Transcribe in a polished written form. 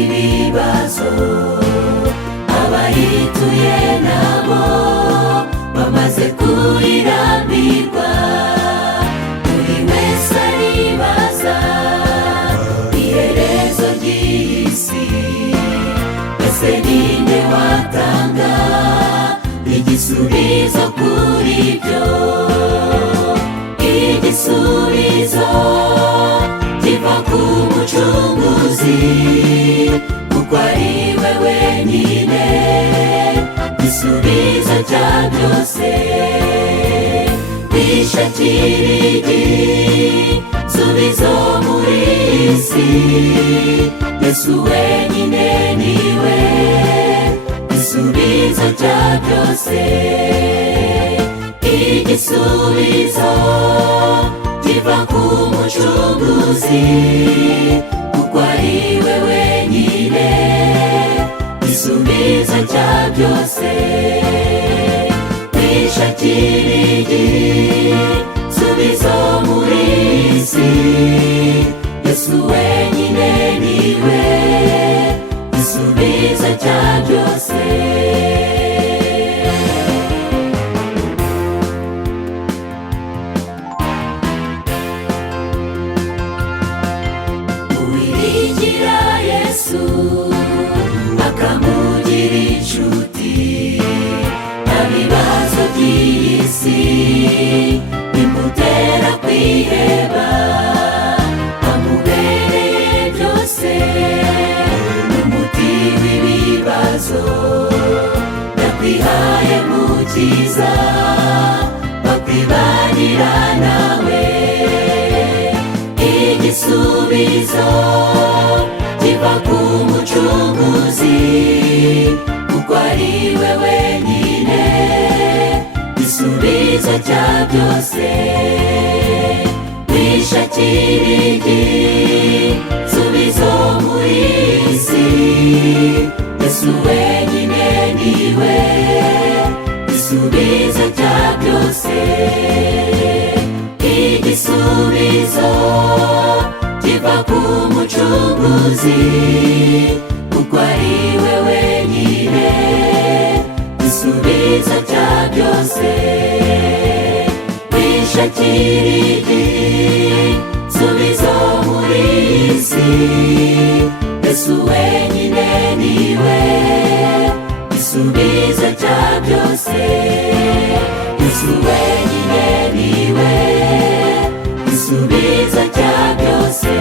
ibibazo abayituye nabo bamaze kuyirambirwa. Buri wese aribaza iherezo ry'isi, ese ninde watanga igisubizo kuri byo? Igisubizo kiva ku Mucunguzi, kuko ari we wenyine gisubizo cya byose. Wishakira igisubizo muri iyi si, Yesu wenyine niwe gisubizo cya byose. Igisubizo kiva ku Mucunguzi, kuko ari we wenyine gisubizo cya byose. Wishakira igisubizo muri iyi si, Yesu wenyine niwe gisubizo cya byose. Uwiringira Yesu akamugira inshuti, nta bibazo by'iyi si bimutera kwiheba. Amubereye byose n'umuti w'ibibazo, ndakwihaye Mukiza bakwibanira nawe. Igisubizo kiva ku Mucunguzi, kuko ari we wenyine gisubizo cya byose. Wishakira igisubizo muri iyi si, Yesu wenyine niwe gisubizo cya byose. Igisubizo kiva ku Mucunguzi, kuko ari we wenyine gisubizo cya byose. Wishakira igisubizo muri iyi si, Yesu wenyine niwe gisubizo cya byose. Yesu wenyine niwe gisubizo cya byose.